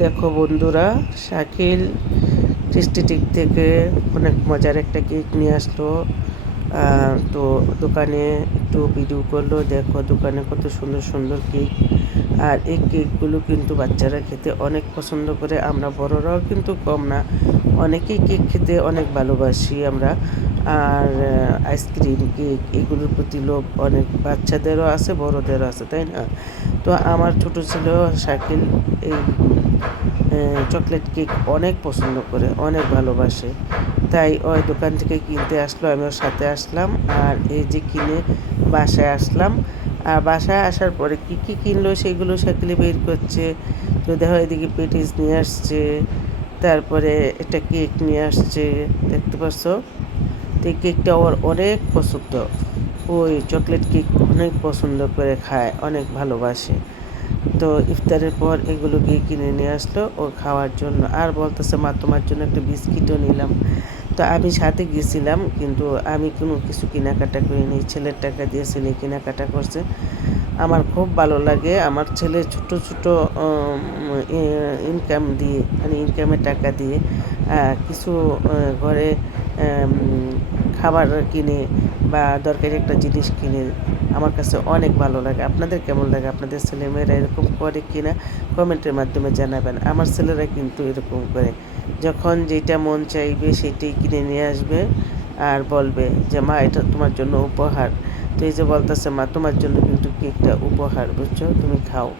দেখো বন্ধুরা, শাকিল টেস্টিটিক থেকে অনেক মজার একটা কেক নিয়ে আসলো। তো দোকানে একটু ভিডিও করল, দেখো দোকানে কত সুন্দর সুন্দর কেক আর এই কেকগুলো কিন্তু বাচ্চারা খেতে অনেক পছন্দ করে, আমরা বড়রাও কিন্তু কম না। অনেকেই কেক খেতে অনেক ভালোবাসি আমরা। আর আইসক্রিম, কেক, এগুলোর প্রতি লোভ অনেক। বাচ্চাদেরও আছে, বড়দেরও আছে, তাই না? তো আমার ছোট ছিল শাকিল এই চকলেট কেক অনেক পছন্দ করে, অনেক ভালোবাসে। তাই ওই দোকান থেকে কিনতে আসলো, আমি ওর সাথে আসলাম আর এই যে কিনে বাসায় আসলাম। আর বাসায় আসার পরে কি কি কিনলো সেগুলো শাকিলে বের করছে। তো দেখো এদিকে পেটিস নিয়ে আসছে, তারপরে একটা কেক নিয়ে আসছে, দেখতে পাচ্ছ? তো এই কেকটা ওর অনেক পছন্দ। ওই চকলেট কেক অনেক পছন্দ করে খায়, অনেক ভালোবাসে। তো ইফতারের পর এগুলো গিয়ে কিনে নিয়ে আসলো ও খাওয়ার জন্য। আর বলতেছে, মা, তোমার জন্য একটা বিস্কিটও নিলাম। তো আমি সাথে গেছিলাম, কিন্তু আমি কোনো কিছু কেনাকাটা করিনি। ছেলের টাকা দিয়ে ছেলে কেনাকাটা করছে। আমার খুব ভালো লাগে। আমার ছেলে ছোট ছোট ইনকাম দিয়ে মানে ইনকামের টাকা দিয়ে কিছু ঘরে খাবার কিনে বা দরকারি একটা জিনিস কিনে আমার কাছে অনেক ভালো লাগে। আপনাদের কেমন লাগে? আপনাদের ছেলেমেয়েরা এরকম করে কিনা কমেন্টের মাধ্যমে জানাবেন। আমার ছেলেরা কিন্তু এরকম করে। যখন যেটা মন চাইবে সেটাই কিনে নিয়ে আসবে আর বলবে যে, মা, এটা তোমার জন্য উপহার। তো এই যে বলতেছে, মা, তোমার জন্য কিন্তু কেকটা উপহার, বুঝছ? তুমি খাও।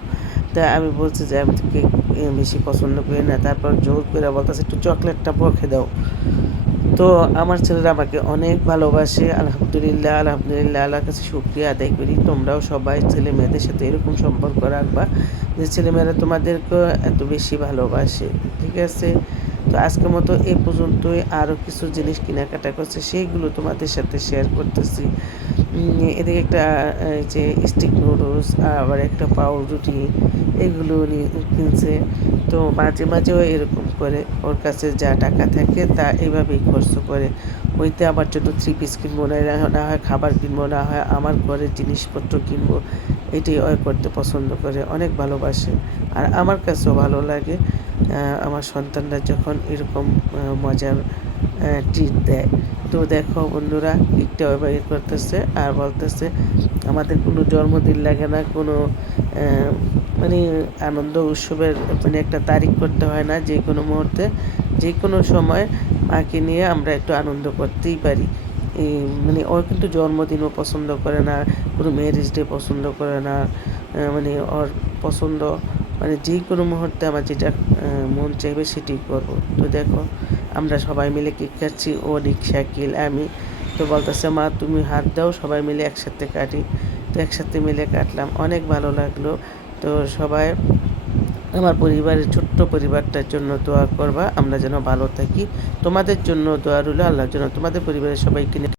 তা আমি বলছি যে, আমি কেক বেশি পছন্দ করি না। তারপর জোর করে বলতেছে, একটু চকলেটটা পক্ষে দাও। তো আমার ছেলেরা আমাকে অনেক ভালোবাসে, আলহামদুলিল্লাহ আলহামদুলিল্লাহ, আল্লাহর কাছে শুক্রিয়া আদায় করি। তোমরাও সবাই ছেলে মেয়েদের সাথে এরকম সম্পর্ক রাখবা যে ছেলেমেয়েরা তোমাদেরকে এত বেশি ভালোবাসে, ঠিক আছে? তো আজকের মতো এই পর্যন্তই। আরও কিছু জিনিস কেনাকাটা করছে, সেইগুলো তোমাদের সাথে শেয়ার করতেছি। এদিকে একটা যে স্টিক নুডলস আবার একটা পাউরুটি, এগুলো কিনছে। তো মাঝে মাঝেও এরকম করে ওর কাছে যা টাকা থাকে তা এভাবেই খরচ করে। ওইতে আমার জন্য থ্রি পিস কিনবো, না হয় খাবার কিনবো, না হয় আমার ঘরের জিনিসপত্র কিনবো। এটাই ও করতে পছন্দ করে, অনেক ভালোবাসে। আর আমার কাছেও ভালো লাগে। আমার সন্তানরা যখন এরকম মজার ট্রিট দেয়। তো দেখো বন্ধুরা এবার ইয়ে করতেছে আর বলতেছে, আমাদের কোনো জন্মদিন লাগে না, কোনো মানে আনন্দ উৎসবের মানে একটা তারিখ করতে হয় না, যে কোনো মুহূর্তে, যে কোনো সময় মাকে নিয়ে আমরা একটু আনন্দ করতেই পারি। মানে ওর কিন্তু জন্মদিনও পছন্দ করে না, কোনো ম্যারেজ ডে পছন্দ করে না মানে ওর পছন্দ মানে যে কোনো মুহূর্তে আমার যেটা মন চাইবে সেটি করব। তো দেখো, আমরা সবাই মিলে কেক কাটছি ও শাকিল আমি। তো বলতেছে, মা, তুমি হাত দাও, সবাই মিলে একসাথে কাটি। তো একসাথে মিলে কাটলাম। অনেক ভালো লাগল। তো সবাই, আমার পরিবারের ছোট্ট পরিবারটার জন্য দোয়া করবা, আমরা যেন ভালো থাকি। তোমাদের জন্য দোয়া রইল, আল্লাহর জন্য। তোমাদের পরিবারের সবাইকে